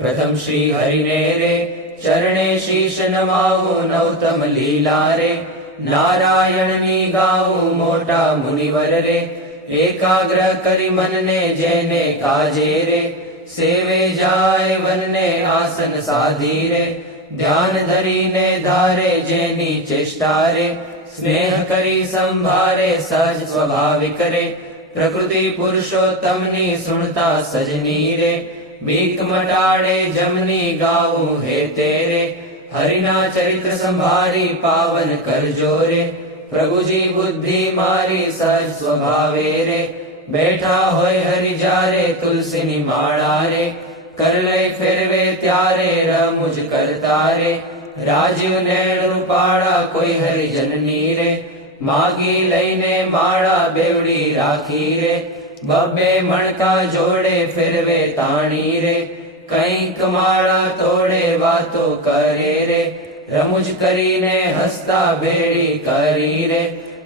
प्रथम श्री हरिने रे चरणे शीश नमाऊं नौतम लीला रे। नारायण नी गाऊं मोटा मुनिवर रे। एकाग्र करी मन ने जेने काजे रे। सेवे जाय वन ने आसन साधी रे। ध्यान धरी ने धारे जेनी चेष्टा रे। स्नेह करी संभारे सहज स्वाभाविक रे। प्रकृति पुरुषोत्तम नी सुनता सजनी रे। बीक मटाड़े जमनी गाऊं हे तेरे। हरिना चरित्र संभारी पावन कर जोरे। प्रभु जी बुद्धि मारी सहज स्वभावे रे। बैठा होय हरि जारे तुलसी नी माड़ा रे। कर ले फिरवे त्यारे रमुझ करता रे। राजीव नैण रूपाड़ा कोई हरि जननी रे। मागी लईने माड़ा बेवड़ी राखी रे। बब्बे मणका जोड़े फिरवे ताणी रे। कई कमाड़ा तोड़े वातो करे रे। रमुज करीने हसता बेड़ी करी रे।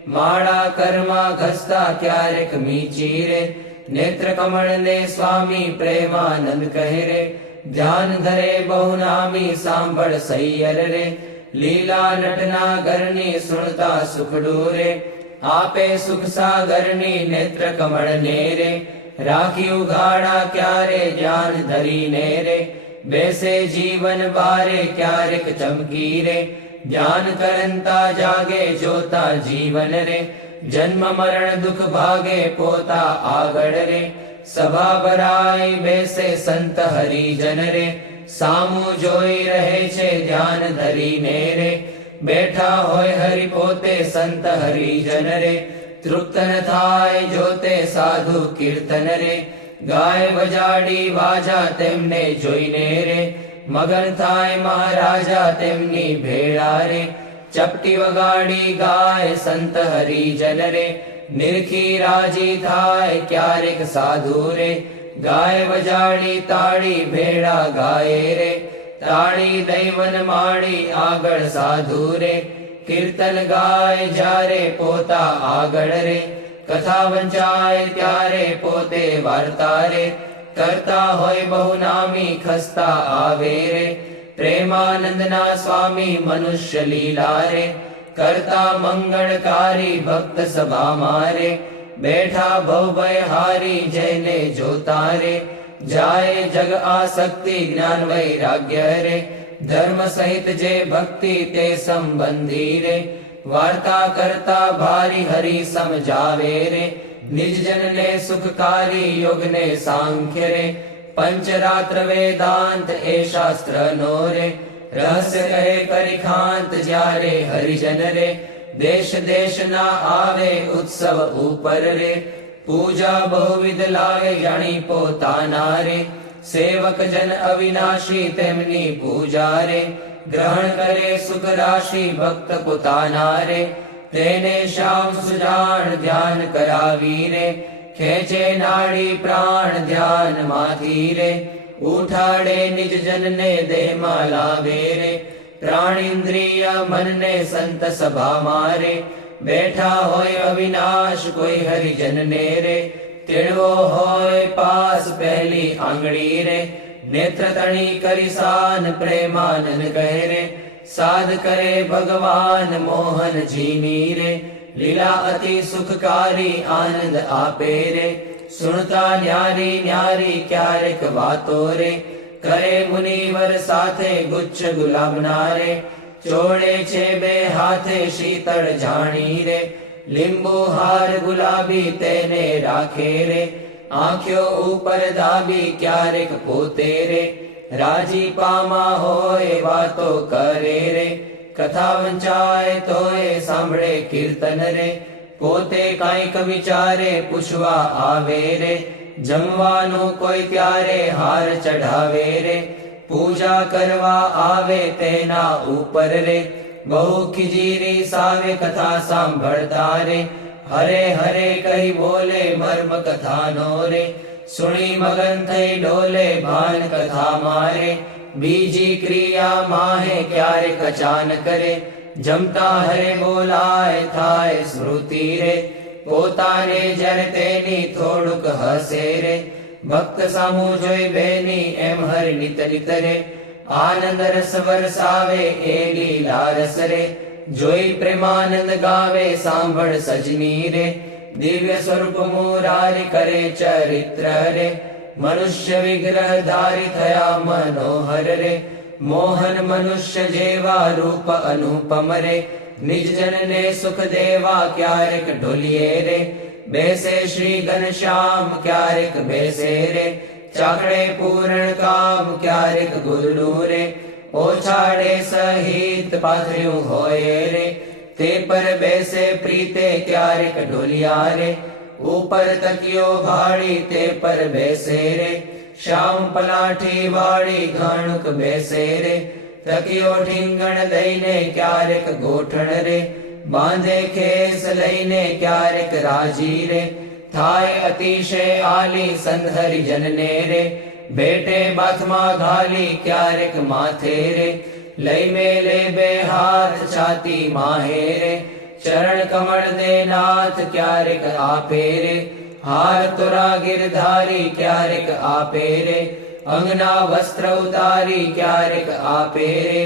माड़ा कर्मा घसता क्यारेक मीची रे। नेत्र कमल ने स्वामी प्रेमानंद कहे रे। ध्यान धरे बहुनामी सांभळ सैयर रे। लीला नटना गरनी सुनता सुख डूरे। आपे सुख सागरनी नेत्र कमल नेरे। राखी उगाड़ा क्यारे ज्ञान धरी नेरे। बैसे जीवन बारे क्यारेक चमकी रे। ज्ञान करंता जागे जोता जीवन रे। जन्म मरण दुख भागे पोता आगड़ रे। सभा भराई बैसे संत हरिजन रे। सामू जोई रहे छे ध्यान धरी नेरे। बैठा होय हरि पोते संत हरिजन रे। तृप्त न थाय जोते साधु कीर्तन रे। गाय बजाड़ी वाजा तेमने जोईने रे। मगन थाय महाराजा तेमनी भेड़ा रे। चपटी वगाड़ी गाय संत हरिजन रे। निरखी राजी थाय क्यारेक साधु रे। गाय बजाड़ी ताड़ी भेड़ा गाये रे। ताड़ी दैवन माड़ी आगड़ साधु रे। कीर्तन गाय जारे पोता आगड़ रे। कथा वंचाय त्यारे पोते वार्ता रे। करता होय बहुनामी खस्ता आवे रे। प्रेमानंदना स्वामी मनुष्य लीला रे। करता मंगलकारी भक्त सभा मारे। बैठा भव भय हारी जयने जोता रे। जाए जग आसक्ति ज्ञान वैराग्य रे। धर्म सहित जे भक्ति ते संबंधी रे। वार्ता करता भारी हरि समझावे रे। निज जन ने सुखकारी योग ने सांख्य रे। पंचरात्र वेदांत ए शास्त्र नो रे। रहस्य कहे करिखांत जारे हरिजन रे। देश देश ना आवे उत्सव ऊपर रे। पूजा बहुविध लागे जानी पोताना रे। सेवक जन अविनाशी तेमनी पूजा रे। ग्रहण करे सुख राशि भक्त पोताना रे। तेने श्याम सुजान ध्यान करावी रे। खेचे नाड़ी प्राण ध्यान माथी रे। उठाड़े निज जन ने देह माला रे। प्राण इंद्रिय मन ने संत सभा मारे। बैठा होय अविनाश कोई हरिजन ने रे। तिड़वो होय पास पहली आंगड़ी रे। नेत्र तणी करिसान प्रेमानंद कहे रे। साध करे भगवान मोहन जीनी रे। लीला अति सुखकारी आनंद आपे रे। सुनता न्यारी न्यारी क्यारेक बातो रे। करे मुनिवर साथे गुच्छ गुलाब नारे। चोड़े छे बे हाथे शीतल जानी रे। લીંબુ હાર ગુલાબી તેને રાખે રે. આંખ્યો ઉપર દાબી ક્યારેક પોતે રે. રાજીપામાં હોય વાતો કરે રે. કથા વંચાય તોય સાંભળે કીર્તન રે. પોતે કાંઈક વિચારે પૂછવા આવે રે. જમવાનું કોઈ ત્યારે હાર ચઢાવે રે. પૂજા કરવા આવે તેના ઉપર રે. બહુ ખીજીરી સાવે કથા સાંભળતા રે. હરે હરે કહી બોલે મર્મ કથાનો રે. સુણી મગન થઈ ડોલે ભાન કથા મારે. બીજી ક્રિયા માહે ક્યારેક અચાનક રે. જમતા હરે બોલાય થાય સ્મૃતિ રે. પોતાને જ્યારે તેની થોડુંક હસે રે. ભક્ત સામું જોઈ બેની એમ હરિ નિત નિત રે આનંદ રસ વરસાવે એ લીલા રસ રે જોઈ પ્રેમાનંદ ગાવે સાંભળ સજની રે દિવ્ય સ્વરૂપ મુરારી કરે ચરિત્ર રે મનુષ્ય વિગ્રહ ધારી થયા મનોહર રે મોહન મનુષ્ય જેવા રૂપ અનુપમ રે નિજ જનને સુખ દેવા ક્યારેક ઢોલીએ રે બેસે શ્રી ઘનશ્યામ ક્યારેક બેસે રે ચાકડે પૂર્ણ કામ ક્યારેક ગુરડું રે ઓછાડે સહિત પાથર્યું હોય રે તે પર બેસે પ્રીતે ક્યારેક ઢોલિયા રે ઉપર તકિયો ભાળી તે પર બેસે રે શ્યામ પલાઠી વાળી ઘાણુક બેસે રે તકિયો ઠીંગણ દઈને ક્યારેક ગોઠણ રે બાંધે ખેસ લઈને ક્યારેક રાજી રે થાય અતિશય આલી સંત હરિજનને રે ભેટે બાથમાં ઘાલી ક્યારેક માથે રે લઈ મેલે બે હાથ છાતી માહે રે ચરણ કમળ દે નાથ ક્યારેક આપે રે હાર તોરા ગિરધારી ક્યારેક આપે રે અંગના વસ્ત્ર ઉતારી ક્યારેક આપે રે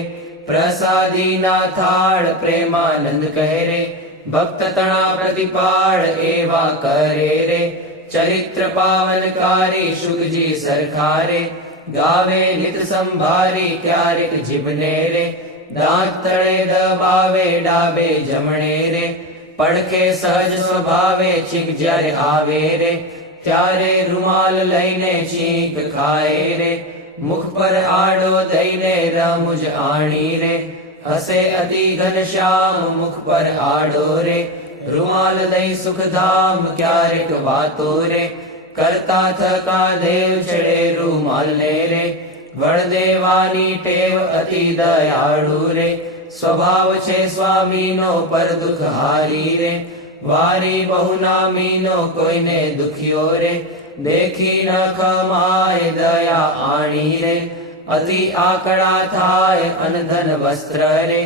પ્રસાદી ના થાળ પ્રેમાનંદ કહે રે ભક્ત તણા પ્રતિપાળ એવા કરે રે ચરિત્ર પાવનકારી શુકજી સરખારે ગાવે નિત સંભારી ક્યારેક જીભને રે દાંત તળે દબાવે ડાબે જમણે રે પડખે સહજ સ્વભાવે છીંક જ્યારે આવે રે ત્યારે રૂમાલ લઈને છીંક ખાય રે મુખ પર આડો દઈને રમુજ આણી રે હસે અતિ ઘનશ્યામ મુખ પર આડો રે રૂમાલ દઈ સુખધામ ક્યારેક વાતો રે કરતા થકા દેવ છેડે રૂમાલ ને રે વળ દેવાની ટેવ અતિ દયાળુ રે સ્વભાવ છે સ્વામીનો પર દુઃખ હારી રે વારી બહુ નામીનો કોઈને દુખ્યો રે દેખી ન ખમાય દયા આણી રે અતિ આકડા થાય અનધન વસ્ત્ર રે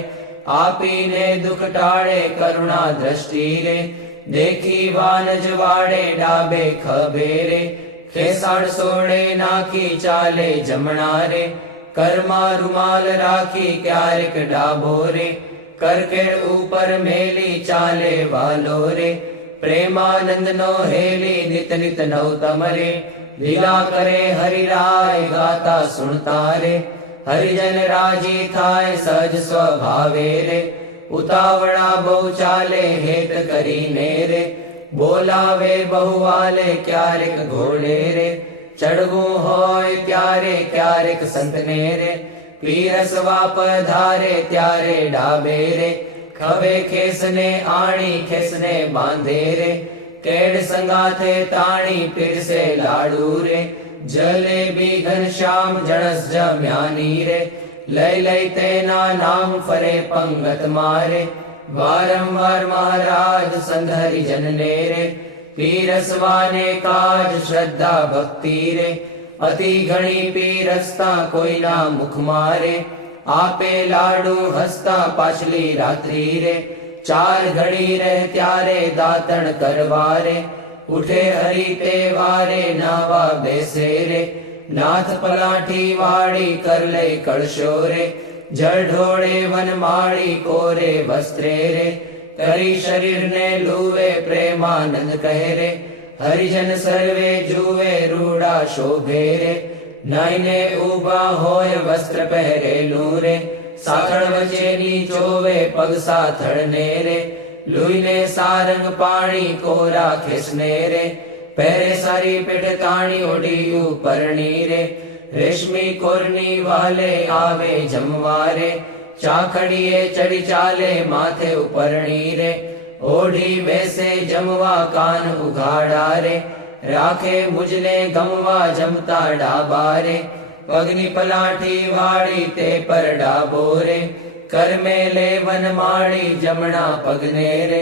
આપીને દુઃખ ટાળે કરુણા દ્રષ્ટિ રે દેખી વાનજ વાડે ડાબે ખભે રે ખેસાડ સોડે નાખી ચાલે જમણા રે કરમાં રૂમાલ રાખી ક્યારેક ડાબો રે કરકેડ ઉપર મેલી ચાલે વાલો રે પ્રેમાનંદ નો હેલી નિત નિત નવતમ રે લીલા કરે હરિરાય ગાતા સુણતા રે હરિજન રાજી થાય સહજ સ્વભાવે રે ઉતાવળા બહુ ચાલે હેત કરીને રે બોલાવે બહુ વાલે ક્યારેક ઘોડે રે ચડવું હોય ત્યારે ક્યારેક સંતને રે પીરસવા પધારે ત્યારે ડાબે રે ખવે ખેસને આણી ખેસને બાંધે રે કેડ સંગાથે તાણી પીરસે લાડુ રે જલેબી ઘનશ્યામ જણસ જમ્યાની રે લઈ લઈ તેના નામ ફરે પંગત મારે વારંવાર મહારાજ સંધરી જનને રે પીરસવાને કાજ શ્રદ્ધા ભક્તિ રે અતિ ઘણી પીરસતા કોઈના મુખ મારે આપે લાડુ હસતા પાછલી રાત્રિ રે ચાર ઘડી રહે ત્યારે દાતણ કરવા રે ઉઠે હરી તે વારે નાવા બેસે રે નાથ પલાઠી વાળી કર લે કળશો રે જળ ઢોળે વનમાળી કોરે વસ્ત્રે રે કરી શરીરને લૂવે પ્રેમાનંદ કહે રે હરિજન સર્વે જુએ રૂડા શોભે રે નાઈને ઉભા હોય વસ્ત્ર પહેરેલું રે સાથળ વચ્ચેની ચોવે પગ સાથળને રે લુઈને સારંગ પાણી કોરા ખેસને રે પહેરે સારી પેઠ તાણી ઓઢી ઉપરણી રે રેશમી કોરની વાલે આવે જમવા રે ચાખડીએ ચડી ચાલે માથે ઉપરણી રે ઓઢી બેસે જમવા કાન ઉઘાડા રે રાખે મુજને ગમવા જમતા ડાબા રે પગની પલાઠી વાળી તે પર ડાબો રે કરમે લે વનમાળી જમણા પગને રે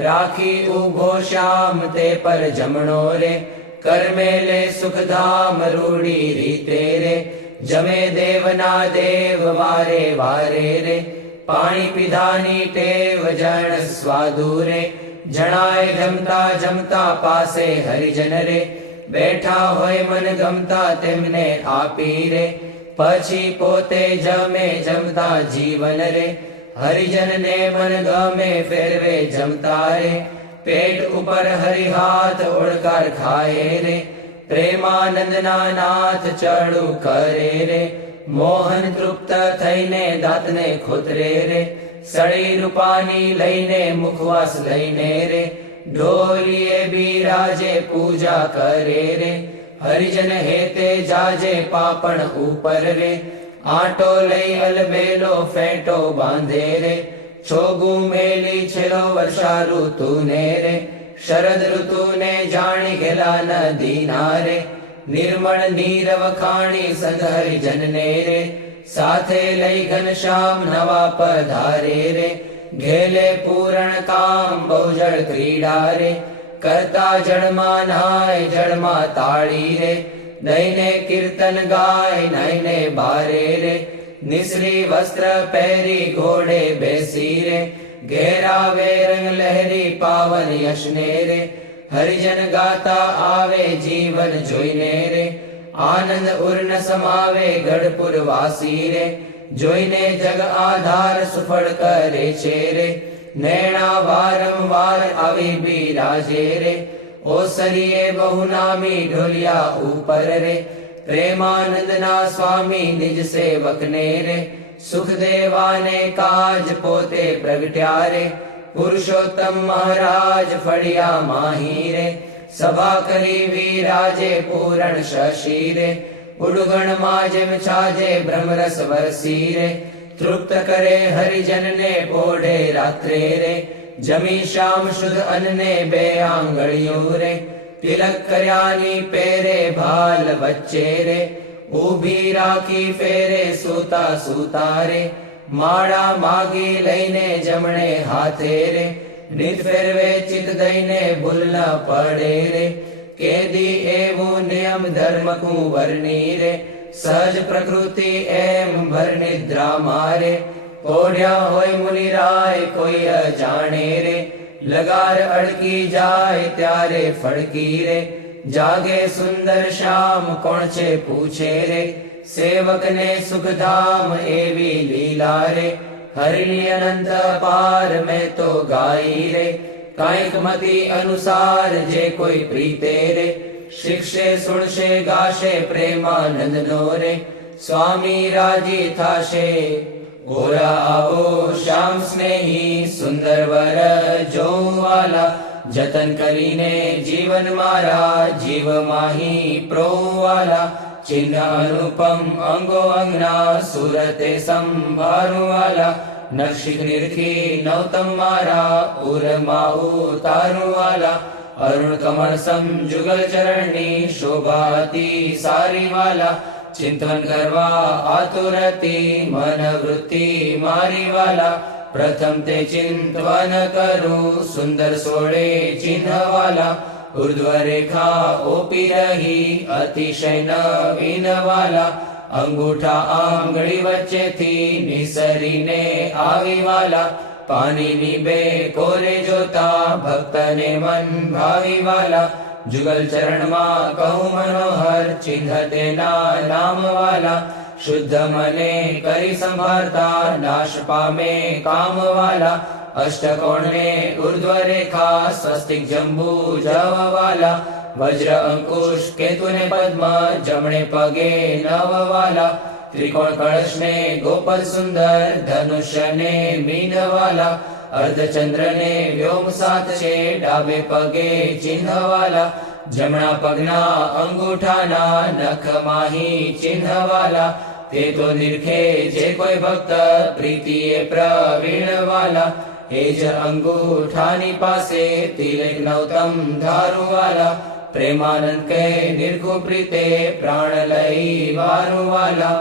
રાખી ઉભો શ્યામ તે પર જમણો રે કરમે લે સુખધામ રૂડી રીતે રે જમે દેવના દેવ વારે વારે રે પાણી પીધાની ટેવ જણ સ્વાદુ રે જણાય જમતા જમતા પાસે હરિજન રે બેઠા હોય મન ગમતા તેમને આપી રે, પછી પોતે જમે જમતા જીવન રે, હરિજનને મન ગમે ફેરવે જમતા રે, પેટ ઉપર હરિ હાથ ઓળકાર ખાય રે, પ્રેમાનંદના નાથ ચડું કરે રે, મોહન તૃપ્ત થઈને દાંતને ખોતરે રે, સળી રૂપાની લઈને મુખવાસ લઈને રે, ઢોલીએ બિરાજે પૂજા કરે રે, હરિજન હેતે જાજે પાપણ ઉપર રે, આટો લઈ અલબેલો ફેંટો બાંધે રે, છોગું મેલી છેલ્લો વર્ષા ઋતુને રે, શરદ ઋતુને જાણી ગેલા નદીના રે, નિર્મળ નીર વખાણી સંત હરિજનને રે, સાથે લઈ ઘનશ્યામ નવા પધારે રે, ઘેલે પૂરણ કામ બહુજળ ક્રીડા રે, કરતા જળમાં નાય જળમાં તાળી રે, દઈને કીર્તન ગાય નઈને બારે રે, નિસરી વસ્ત્ર પહેરી ઘોડે બેસી રે, ઘેરાવે રંગ લહેરી પાવન યશને રે, હરિજન ગાતા આવે જીવન જોઈને રે, આનંદ ઉર્ન સમાવે ગઢપુર વાસી રે, જોઈને જગ આધાર સુફળ કરે છે રે, નૈણા વારંવાર આવી બિરાજે રે, ઓસરીએ બહુ નામી ઢોલિયા ઉપર રે, પ્રેમાનંદના સ્વામી નિજ સેવકને રે, સુખદેવાને કાજ પોતે પ્રગટ્યા રે, પુરુષોત્તમ મહારાજ ફળિયા માહી રે, સભા કરી વિરાજે પૂરણ શશી રે, ઉડગણમાં જેમ છાજે બ્રહ્મરસ વરસી રે, તૃપ્ત કરે હરિજનને પોઢે રાત્રે રે, જમી શ્યામ શુદ્ધ અન્ને બે આંગળીઓ રે, તિલક કર્યાની પેરે ભાલ વચ્ચે રે, ઊભી રાખી ફેરે સૂતા સૂતા રે, માળા માગી લઈને જમણે હાથે રે, નિત ફેરવે ચિત દઈને ભૂલ ન પડે રે, કેદી એવું નિયમ ધર્મ કુંવરની રે, સહજ પ્રકૃતિ એમ ભર નિદ્રા મારે, પોઢ્યા હોય મુનિરાય કોઈ અજાણે રે, લગાર અડકી જાય ત્યારે ફડકી રે, જાગે સુંદર શ્યામ કોણ છે પૂછે રે, સેવકને સુખધામ એવી લીલા રે, હરિની અનંત પાર મેં તો ગાઈ રે, કાંઈક મતિ અનુસાર જે કોઈ પ્રીતે રે, શિક્ષે સુણશે ગાશે પ્રેમાનંદ નો રે, સ્વામી રાજી થાશે ગોરા આવો શ્યામ સ્નેહી સુંદર વર જોવાલા, જતન કરીને જીવન મારા જીવ માહી પ્રોવાલા, ચિહ્ન અનુપમ અંગો અંગના સુરતે સંભાળવાલા, નક્ષિક નિરખી નવતમ મારા ઉરમાં ઉતારવાલા, અરુણ કમળ સમ જુગલ ચરણની શોભાતી સારી વાલા, ચિંતન કરવા આતુરતી મન વૃત્તિ મારી વાલા, પ્રથમ તે ચિંતવન કરું સુંદર સોળે ચિહ્ન વાલા, ઉર્ધ્વ રેખા ઓપી રહી અતિશય નવીન વાલા, અંગૂઠા આંગળી વચ્ચેથી નિસરીને આવી વાલા, પાણીની બે કોરે જોતા ભક્તને મન ભાવી વાલા, જુગલ ચરણમાં કહું મનોહર ચિહ્ન તેના નામ વાલા, શુદ્ધ મને કરી સંભાળતા નાશ પામે કામ વાલા, અષ્ટકોણને ઉર્ધ્વ રેખા સ્વસ્તિક જંબુ જવ વાલા, વજ્ર અંકુશ કેતુને પદ્મ જમણે પગે નવ વાલા, ત્રિકોણ કળશને ગોપદ સુંદર ધનુષ્યને મીન વાલા, અર્ધચંદ્રને વ્યોમ સાત છે ડાબે પગે ચિહ્ન વાલા, જમણા પગના અંગૂઠાના નખ માહી ચિહ્ન વાલા, તે તો નિરખે જે કોઈ ભક્ત પ્રીતિએ પ્રવીણ વાલા, એ જ અંગૂઠાની પાસે તિલક નવતમ ધારુ વાલા, પ્રેમાનંદ કહે નિર્ગુ પ્રીતે પ્રાણ લઈ વારુ વાલા,